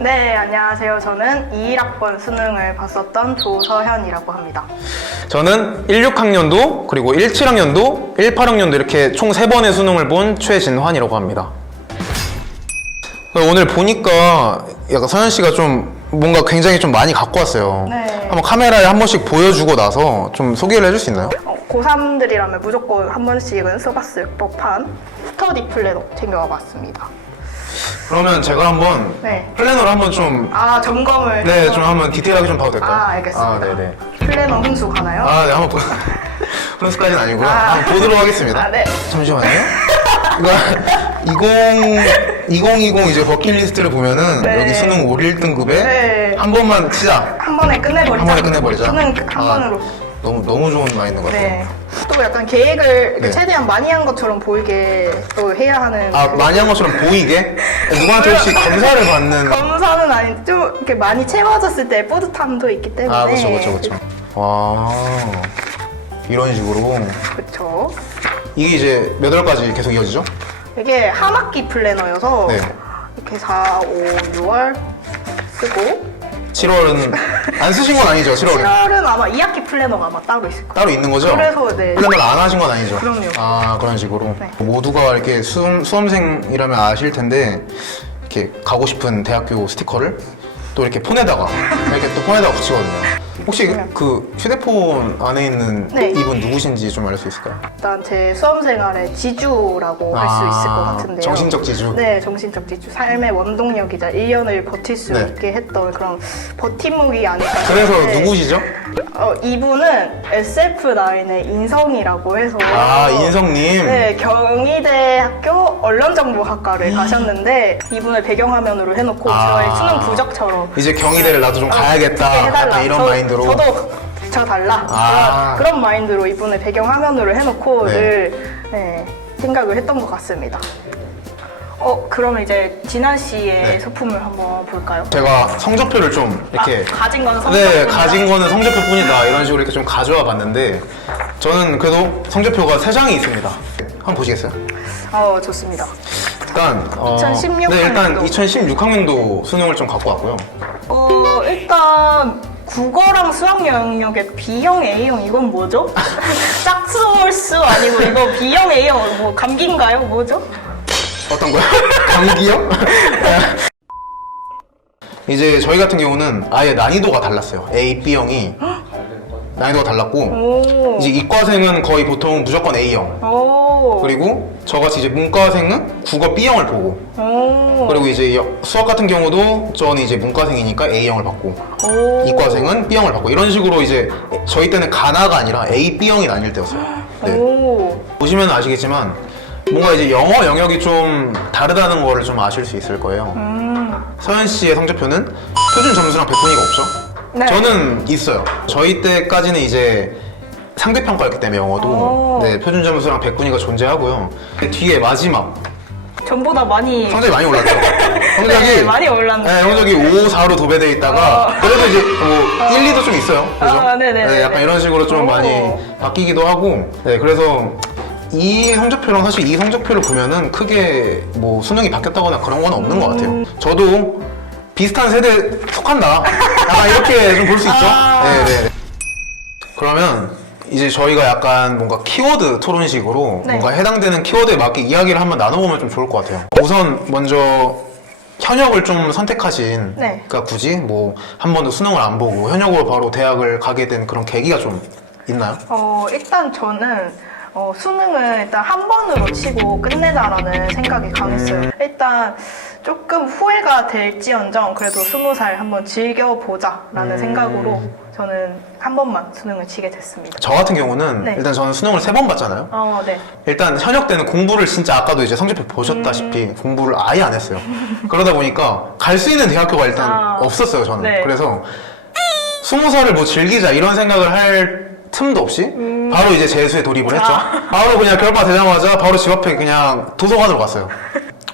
네, 안녕하세요. 저는 21학번 수능을 봤었던 조서현이라고 합니다. 저는 16학년도 그리고 17학년도 18학년도 이렇게 총 3번의 수능을 본 최진환이라고 합니다. 오늘 보니까 약간 서현 씨가 좀 뭔가 굉장히 좀 많이 갖고 왔어요. 네. 한번 카메라에 한 번씩 보여주고 나서 좀 소개를 해줄 수 있나요? 고3들이라면 무조건 한 번씩은 써봤을 법한 스터디 플래너 챙겨와 봤습니다. 그러면 제가 한번 네. 플래너를 한번 좀 점검을. 네, 좀 한번 디테일하게 좀 봐도 될까요? 알겠습니다. 네네. 플래너 hun수 가나요? 네, 한번 플러스까지는 아니고요. 아. 한번 보도록 하겠습니다. 네. 잠시만요. 이거 2020 이제 버킷리스트를 보면은 네. 여기 수능 올 1등급에 네. 한 번만 치자. 한 번에 끝내버리자. 한 번에 끝내버리자. 수능 한 번으로. 너무 좋은 마인드 같아요. 네. 또 약간 계획을 이렇게 네. 최대한 많이 한 것처럼 보이게 또 해야 하는. 많이 한 것처럼 보이게? 누구한테 혹시 검사를 받는. 검사는 아닌데 좀 이렇게 많이 채워졌을 때 뿌듯함도 있기 때문에. 그쵸. 와, 이런 식으로. 그쵸. 이게 이제 몇 월까지 계속 이어지죠? 이게 한 학기 플래너여서 네. 이렇게 4, 5, 6월 쓰고 7월은 안 쓰신 건 아니죠? 7월은 7월은 아마 2학기 플래너가 아마 따로 있을 거예요. 따로 있는 거죠? 그래서 네. 플랜을 안 하신 건 아니죠? 그럼요. 그런 식으로. 네. 모두가 이렇게 수험생이라면 아실 텐데, 이렇게 가고 싶은 대학교 스티커를 또 이렇게 폰에다가, 이렇게 또 폰에다가 붙이거든요. 혹시 그 휴대폰 안에 있는 네. 이분 누구신지 좀 알 수 있을까요? 일단 제 수험생활의 지주라고 할 수 있을 것 같은데요. 정신적 지주? 네, 정신적 지주. 삶의 원동력이자 1년을 버틸 수 네. 있게 했던 그런 버팀목이 아닐까. 그래서 싶은데 누구시죠? 이분은 SF9의 인성이라고 해서. 인성님. 네, 경희대학교 언론정보학과를 가셨는데 이분을 배경화면으로 해놓고 저의 수능 부적처럼 이제 경희대를 나도 좀 가야겠다. 어떻게 해달라. 약간 이런 마인드로. 저도 붙여달라. 그런 마인드로 이분을 배경화면으로 해놓고 네. 늘 생각을 했던 것 같습니다. 그러면 이제 진한 씨의 네. 소품을 한번 볼까요? 제가 성적표를 좀 이렇게. 가진 건 성적표. 네, 가진 거는 성적표뿐이다. 이런 식으로 이렇게 좀 가져와 봤는데, 저는 그래도 성적표가 3장이 있습니다. 한번 보시겠어요? 좋습니다. 일단 2016 네, 일단 학년도. 2016학년도 수능을 좀 갖고 왔고요. 일단 국어랑 수학 영역의 B형, A형 이건 뭐죠? 짝수홀수 아니고 이거 B형, A형 뭐 감기인가요? 뭐죠? 어떤 거요? 감기요? 이제 저희 같은 경우는 아예 난이도가 달랐어요. A, B형이 난이도가 달랐고, 이제 이과생은 거의 보통 무조건 A형. 그리고 저같이 이제 문과생은 국어 B형을 보고, 그리고 이제 수학 같은 경우도 저는 이제 문과생이니까 A형을 받고, 이과생은 B형을 받고, 이런 식으로 이제 저희 때는 가나가 아니라 A, B형이 나뉠 때였어요. 네. 보시면 아시겠지만 뭔가 이제 영어 영역이 좀 다르다는 거를 좀 아실 수 있을 거예요. 서현 씨의 성적표는 표준 점수랑 100분위가 없죠? 네. 저는 있어요. 저희 때까지는 이제 상대평가였기 때문에 영어도 네, 표준 점수랑 100분위가 존재하고요. 그 뒤에 마지막 전보다 많이 성적이 많이 올랐죠. 성적이 네, 많이 올랐네요. 네, 성적이 5, 4로 도배돼 있다가 그래도 이제 뭐 1, 2도 좀 있어요. 그죠? 네네. 네, 약간 이런 식으로 좀 많이 바뀌기도 하고. 네, 그래서 이 성적표랑 사실 이 성적표를 보면은 크게 뭐 수능이 바뀌었다거나 그런 건 없는 것 같아요. 저도 비슷한 세대에 속한다. 약간 이렇게 좀 볼 수 있죠. 네네. 그러면 이제 저희가 약간 뭔가 키워드 토론식으로 네. 뭔가 해당되는 키워드에 맞게 이야기를 한번 나눠보면 좀 좋을 것 같아요. 우선 먼저 현역을 좀 선택하신, 네. 그러니까 굳이 뭐 한 번도 수능을 안 보고 현역으로 바로 대학을 가게 된 그런 계기가 좀 있나요? 일단 저는 수능을 일단 한 번으로 치고 끝내자라는 생각이 강했어요. 일단 조금 후회가 될지언정 그래도 20살 한번 즐겨보자라는 생각으로 저는 한 번만 수능을 치게 됐습니다. 저 같은 경우는 네. 일단 저는 수능을 3번 봤잖아요. 네. 일단 현역 때는 공부를 진짜 아까도 이제 성적표 보셨다시피 공부를 아예 안 했어요. 그러다 보니까 갈 수 있는 대학교가 일단 없었어요, 저는. 네. 그래서 20살을 뭐 즐기자 이런 생각을 할 틈도 없이 바로 이제 재수에 돌입을 했죠. 바로 그냥 결과 되자마자 바로 집 앞에 그냥 도서관으로 갔어요.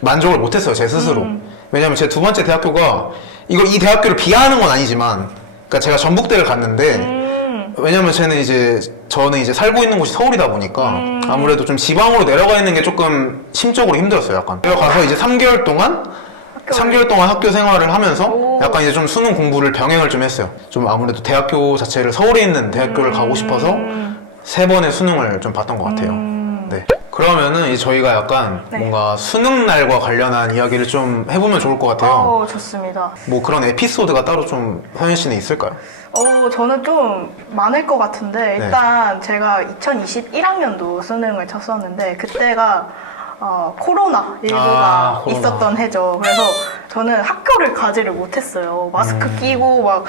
만족을 못했어요, 제 스스로. 왜냐면 제 두 번째 대학교가 이 대학교를 비하하는 건 아니지만, 그러니까 제가 전북대를 갔는데 왜냐면 저는 이제 살고 있는 곳이 서울이다 보니까 아무래도 좀 지방으로 내려가 있는 게 조금 심적으로 힘들었어요, 약간. 내려가서 이제 3개월 동안 3개월 동안 학교 생활을 하면서 오. 약간 이제 좀 수능 공부를 병행을 좀 했어요. 좀 아무래도 대학교 자체를 서울에 있는 대학교를 가고 싶어서 3번의 수능을 좀 봤던 것 같아요. 네. 그러면은 이제 저희가 약간 네. 뭔가 수능 날과 관련한 이야기를 좀 해보면 좋을 것 같아요. 좋습니다. 뭐 그런 에피소드가 따로 좀 서현 씨는 있을까요? 저는 좀 많을 것 같은데 일단 제가 2021학년도 수능을 쳤었는데 그때가 코로나19가 코로나. 있었던 해죠. 그래서 저는 학교를 가지를 못했어요. 마스크 끼고 막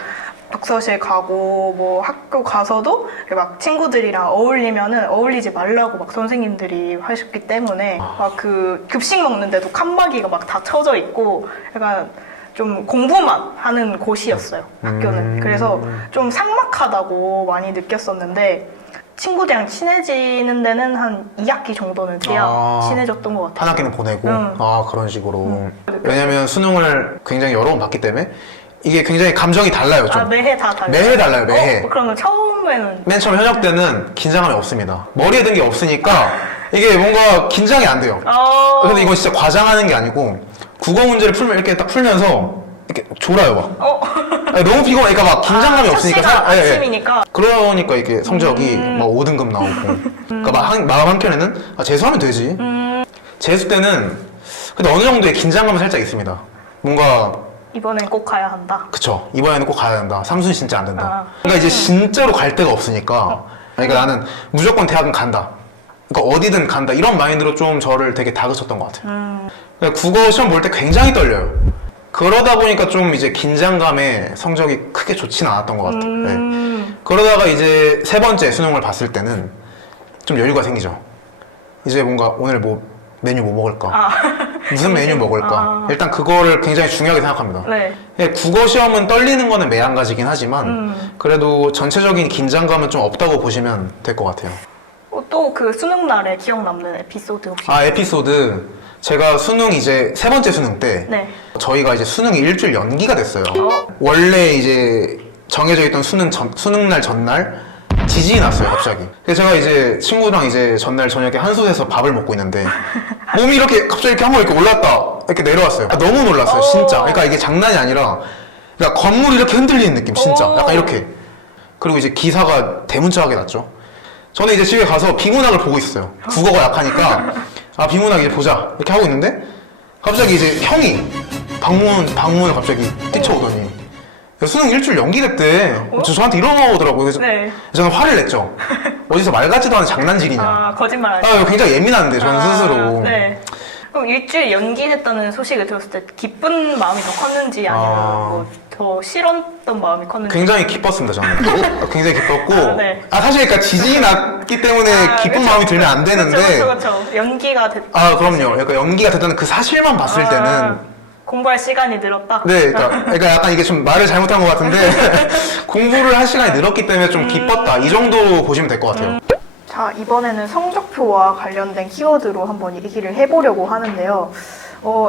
독서실 가고 뭐 학교 가서도 막 친구들이랑 어울리면은 어울리지 말라고 막 선생님들이 하셨기 때문에 막 그 급식 먹는데도 칸막이가 막 다 쳐져 있고 약간 좀 공부만 하는 곳이었어요, 학교는. 그래서 좀 삭막하다고 많이 느꼈었는데 친구들이랑 친해지는 데는 한 2학기 정도는 돼야 친해졌던 것 같아요. 한 학기는 보내고 응. 그런 식으로. 왜냐면 수능을 굉장히 여러 번 봤기 때문에 이게 굉장히 감정이 달라요. 좀. 매해 다 달라요? 매해 달라요, 매해. 그러면 처음에는 맨 처음 현역 때는 긴장감이 없습니다. 머리에 든 게 없으니까 이게 뭔가 긴장이 안 돼요. 근데 이건 진짜 과장하는 게 아니고 국어 문제를 풀면 이렇게 딱 풀면서 이렇게 졸아요 막. 아니, 너무 피곤해. 그러니까 막 긴장감이 첫 없으니까. 시간 아침이니까. 그러니까 이게 성적이 막 5등급 나오고. 그러니까 마음 한켠에는 재수하면 되지. 재수 때는 근데 어느 정도의 긴장감은 살짝 있습니다. 뭔가 이번엔 꼭 가야 한다. 그쵸. 이번에는 꼭 가야 된다. 삼순 진짜 안 된다. 그러니까 이제 진짜로 갈 데가 없으니까. 그러니까 나는 무조건 대학은 간다. 그러니까 어디든 간다. 이런 마인드로 좀 저를 되게 다그쳤던 것 같아요. 그러니까 국어 시험 볼 때 굉장히 떨려요. 그러다 보니까 좀 이제 긴장감에 성적이 크게 좋지는 않았던 것 같아요. 네. 그러다가 이제 3번째 수능을 봤을 때는 좀 여유가 생기죠. 이제 뭔가 오늘 메뉴 뭐 먹을까? 무슨 메뉴 먹을까? 일단 그거를 굉장히 중요하게 생각합니다. 네. 국어 시험은 떨리는 거는 매한가지긴 하지만 그래도 전체적인 긴장감은 좀 없다고 보시면 될 것 같아요. 또 그 수능 날에 기억 남는 에피소드 혹시? 에피소드. 제가 수능 이제 3번째 수능 때 네. 저희가 이제 수능이 일주일 연기가 됐어요. 원래 이제 정해져 있던 수능날 전날 지진이 났어요, 갑자기. 그래서 제가 이제 친구랑 이제 전날 저녁에 한솥에서 밥을 먹고 있는데 몸이 이렇게 갑자기 이렇게 한번 이렇게 올랐다 이렇게 내려왔어요. 너무 놀랐어요, 진짜. 그러니까 이게 장난이 아니라 그러니까 건물이 이렇게 흔들리는 느낌, 진짜. 약간 이렇게. 그리고 이제 기사가 대문짝하게 났죠. 저는 이제 집에 가서 비문학을 보고 있어요. 국어가 약하니까 비문학 이제 보자 이렇게 하고 있는데 갑자기 이제 형이 방문을 갑자기 뛰쳐오더니 수능 일주일 연기됐대. 저한테 이러더라고요. 그래서 저는 화를 냈죠. 어디서 말 같지도 않은 장난질이냐. 거짓말 아니에요. 굉장히 예민한데 저는 스스로. 네. 그럼 일주일 연기됐다는 소식을 들었을 때 기쁜 마음이 더 컸는지 아니면 뭐 더 싫었던 마음이 컸는지? 굉장히 기뻤습니다, 저는. 굉장히 기뻤고. 네. 사실 그러니까 지진이 났기 때문에 기쁜 마음이 들면 안 되는데. 그렇죠. 연기가 됐다. 그럼요. 그러니까 연기가 됐다는 그 사실만 봤을 때는 공부할 시간이 늘었다? 네, 그러니까 약간 이게 좀 말을 잘못한 것 같은데 공부를 할 시간이 늘었기 때문에 좀 기뻤다. 이 정도로 보시면 될 것 같아요. 자, 이번에는 성적표와 관련된 키워드로 한번 얘기를 해보려고 하는데요.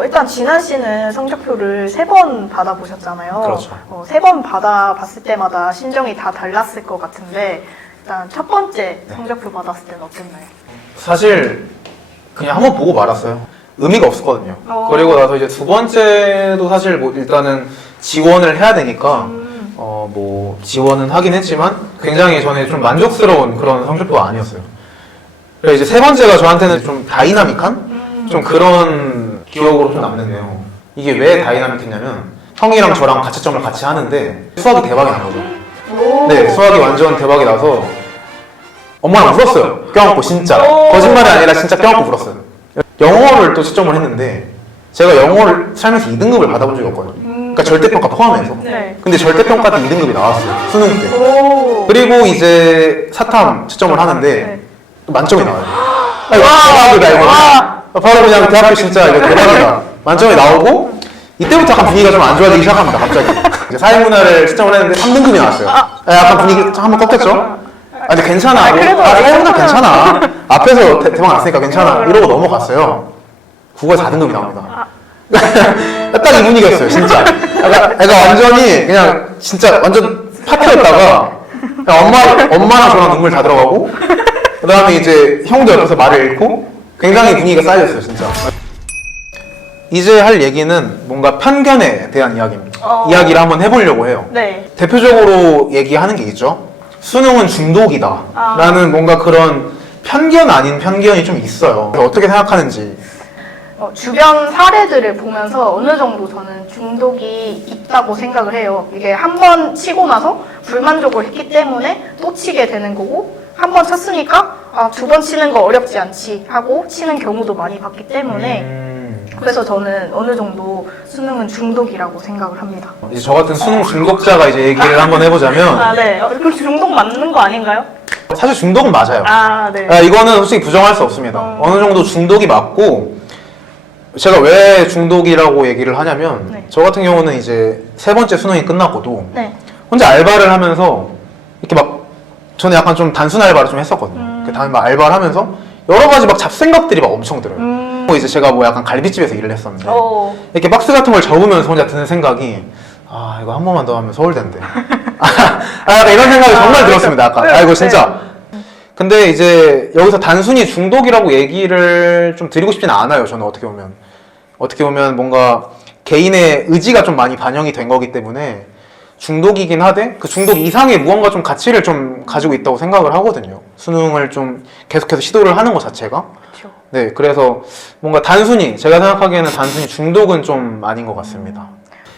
일단 진한 씨는 성적표를 3번 받아보셨잖아요. 그렇죠. 3번 받아봤을 때마다 심정이 다 달랐을 것 같은데 일단 첫 번째 성적표 받았을 때는 어땠나요? 사실 그냥 한번 보고 말았어요. 의미가 없었거든요. 그리고 나서 이제 2번째도 사실 뭐 일단은 지원을 해야 되니까 뭐 지원은 하긴 했지만 굉장히 저는 좀 만족스러운 그런 성적표가 아니었어요. 그래서 이제 3번째가 저한테는 좀 다이나믹한 좀 그런 기억으로 좀 남는데요. 이게 왜 다이나믹했냐면 형이랑 저랑 가채점을 같이 하는데 수학이 대박이 난 거죠. 네, 수학이 완전 대박이 나서 엄마랑 울었어요. 껴안고 진짜. 거짓말이 아니라 진짜 껴안고 울었어요. 영어를 또 채점을 했는데 제가 영어를 살면서 2등급을 받아본 적이 없거든요. 그러니까 절대평가 포함해서. 근데 절대평가 때 2등급이 나왔어요. 수능 때. 그리고 이제 사탐 채점을 하는데 만점이 나와요. 대박이다 이거. 바로 그냥 대학교 진짜 이거 대박이다. 만점이 나오고 이때부터 약간 분위기가 좀 안 좋아지기 시작합니다. 갑자기. 이제 사회문화를 채점을 했는데 3등급이 나왔어요. 약간 분위기 한번 꺾였죠? 근데 괜찮아. 사회문화 괜찮아. 앞에서 대박 났으니까 괜찮아. 이러고 넘어갔어요. 국어에 4등급이 나옵니다. 딱 이 분위기였어요, 진짜. 애가 완전히 그냥 진짜 완전 파티였다가 엄마랑 저랑 눈물 다 들어가고 그 다음에 이제 형도 옆에서 말을 잃고 굉장히 분위기가 쌓여졌어요, 진짜. 이제 할 얘기는 뭔가 편견에 대한 이야기입니다. 어. 이야기를 한번 해보려고 해요. 네. 대표적으로 얘기하는 게 있죠. 수능은 중독이다 라는 뭔가 그런 편견 아닌 편견이 좀 있어요. 어떻게 생각하는지. 주변 사례들을 보면서 어느 정도 저는 중독이 있다고 생각을 해요. 이게 한 번 치고 나서 불만족을 했기 때문에 또 치게 되는 거고, 한 번 쳤으니까 두 번 치는 거 어렵지 않지 하고 치는 경우도 많이 봤기 때문에 그래서 저는 어느 정도 수능은 중독이라고 생각을 합니다. 이제 저 같은 수능 중독자가 이제 얘기를 한번 해보자면 네. 그럼 중독 맞는 거 아닌가요? 사실 중독은 맞아요. 네. 이거는 솔직히 부정할 수 없습니다. 어느 정도 중독이 맞고, 제가 왜 중독이라고 얘기를 하냐면 네. 저 같은 경우는 이제 세 번째 수능이 끝나고도 네. 혼자 알바를 하면서 이렇게 막 저는 약간 좀 단순 알바를 좀 했었거든요. 막 알바를 하면서 여러 가지 막 잡생각들이 막 엄청 들어요. 뭐 이제 제가 뭐 약간 갈비집에서 일을 했었는데 이렇게 박스 같은 걸 접으면서 혼자 드는 생각이 이거 한 번만 더 하면 서울대인데 약간 이런 생각이 정말 들었습니다. 아까 이거 진짜. 근데 이제 여기서 단순히 중독이라고 얘기를 좀 드리고 싶지는 않아요. 저는 어떻게 보면 뭔가 개인의 의지가 좀 많이 반영이 된 거기 때문에 중독이긴 하되 그 중독 이상의 무언가 좀 가치를 좀 가지고 있다고 생각을 하거든요. 수능을 좀 계속해서 시도를 하는 것 자체가. 그렇죠. 네, 그래서 뭔가 단순히 제가 생각하기에는 단순히 중독은 좀 아닌 것 같습니다.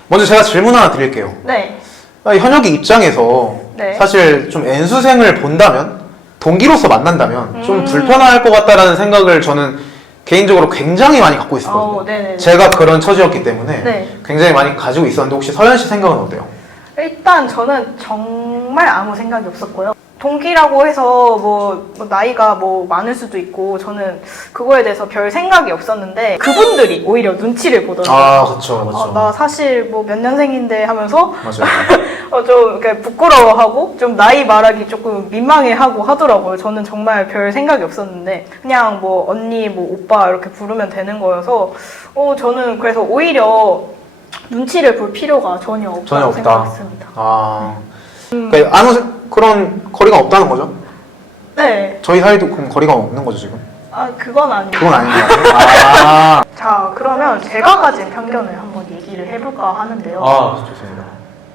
먼저 제가 질문 하나 드릴게요. 네. 현역의 입장에서 네. 사실 좀 N수생을 본다면 동기로서 만난다면 좀 불편할 것 같다라는 생각을 저는 개인적으로 굉장히 많이 갖고 있었거든요. 네네네. 제가 그런 처지였기 때문에 네. 굉장히 많이 가지고 있었는데 혹시 서현 씨 생각은 어때요? 일단 저는 정말 아무 생각이 없었고요. 동기라고 해서 뭐 나이가 뭐 많을 수도 있고 저는 그거에 대해서 별 생각이 없었는데 그분들이 오히려 눈치를 보더라고요. 그쵸. 나 사실 뭐 몇 년생인데 하면서 맞아요. 좀 이렇게 부끄러워하고 좀 나이 말하기 조금 민망해하고 하더라고요. 저는 정말 별 생각이 없었는데 그냥 뭐 언니 뭐 오빠 이렇게 부르면 되는 거여서 저는 그래서 오히려 눈치를 볼 필요가 전혀 없다고 생각했습니다. 그러니까 아무 그런 거리가 없다는 거죠? 네. 저희 사이도 그럼 거리가 없는 거죠 지금? 그건 아니에요. 그건 아닌 것 같아요. 자, 그러면 제가 가진 편견을 한번 얘기를 해볼까 하는데요. 좋습니다.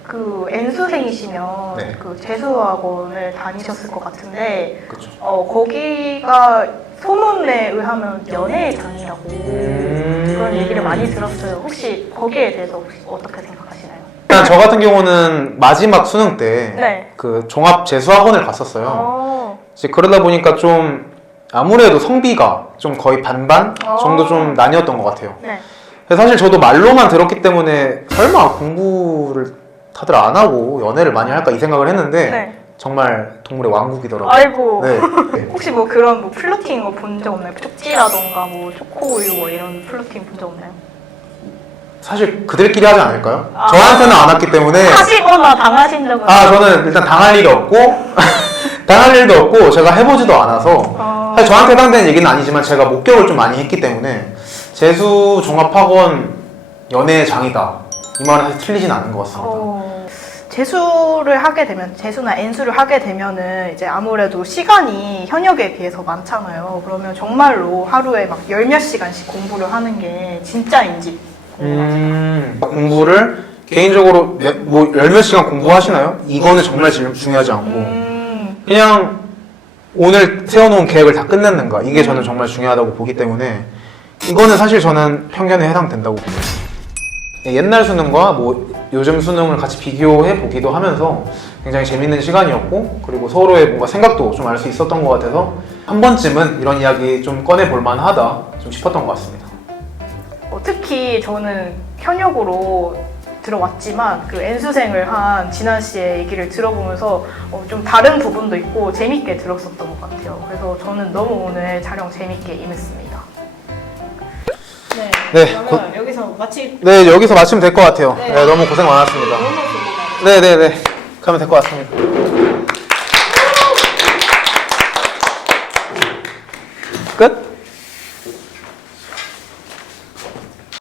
그 N수생이시면 네. 그 재수학원을 다니셨을 것 같은데 그쵸. 거기가 소문에 의하면 연애의 장이라고 그런 얘기를 많이 들었어요. 혹시 거기에 대해서 혹시 어떻게 생각하시나요? 일단 저 같은 경우는 마지막 수능 때 네. 그 종합 재수학원을 갔었어요. 이제 그러다 보니까 좀 아무래도 성비가 좀 거의 반반 정도 좀 나뉘었던 것 같아요. 네. 그래서 사실 저도 말로만 들었기 때문에 설마 공부를 다들 안 하고 연애를 많이 할까 이 생각을 했는데 네. 정말 동물의 왕국이더라고요. 아이고. 네. 혹시 뭐 그런 뭐 플러팅 거 본 적 없나요? 쪽지라던가 뭐 초코우유 뭐 이런 플러팅 본 적 없나요? 사실 그들끼리 하지 않을까요? 저한테는 안 왔기 때문에 하시거나 당하신 적은 저는 일단 당할 일이 없고 당할 일도 없고 제가 해보지도 않아서 사실 저한테 해당되는 얘기는 아니지만 제가 목격을 좀 많이 했기 때문에 재수 종합학원 연애의 장이다 이 말은 사실 틀리진 않은 것 같습니다. 재수를 하게 되면 재수나 N수를 하게 되면은 이제 아무래도 시간이 현역에 비해서 많잖아요. 그러면 정말로 하루에 막 열 몇 시간씩 공부를 하는 게 진짜인지 공부를 개인적으로 뭐 열 몇 시간 공부하시나요? 이거는 정말 중요하지 않고 그냥 오늘 세워놓은 계획을 다 끝냈는가 이게 저는 정말 중요하다고 보기 때문에 이거는 사실 저는 편견에 해당된다고 봅니다. 옛날 수능과 뭐 요즘 수능을 같이 비교해 보기도 하면서 굉장히 재밌는 시간이었고 그리고 서로의 뭔가 생각도 좀 알 수 있었던 것 같아서 한 번쯤은 이런 이야기 좀 꺼내볼 만하다 좀 싶었던 것 같습니다. 특히 저는 현역으로 들어왔지만 그 N수생을 한 진한 씨의 얘기를 들어보면서 좀 다른 부분도 있고 재밌게 들었었던 것 같아요. 그래서 저는 너무 오늘 촬영 재밌게 임했습니다. 네, 그러면 여기서 마치 네, 여기서 마치면 될 것 같아요. 네. 네, 너무 고생 많았습니다. 너무 수고 많으셨어요. 네, 가면 될 것 같습니다. 끝?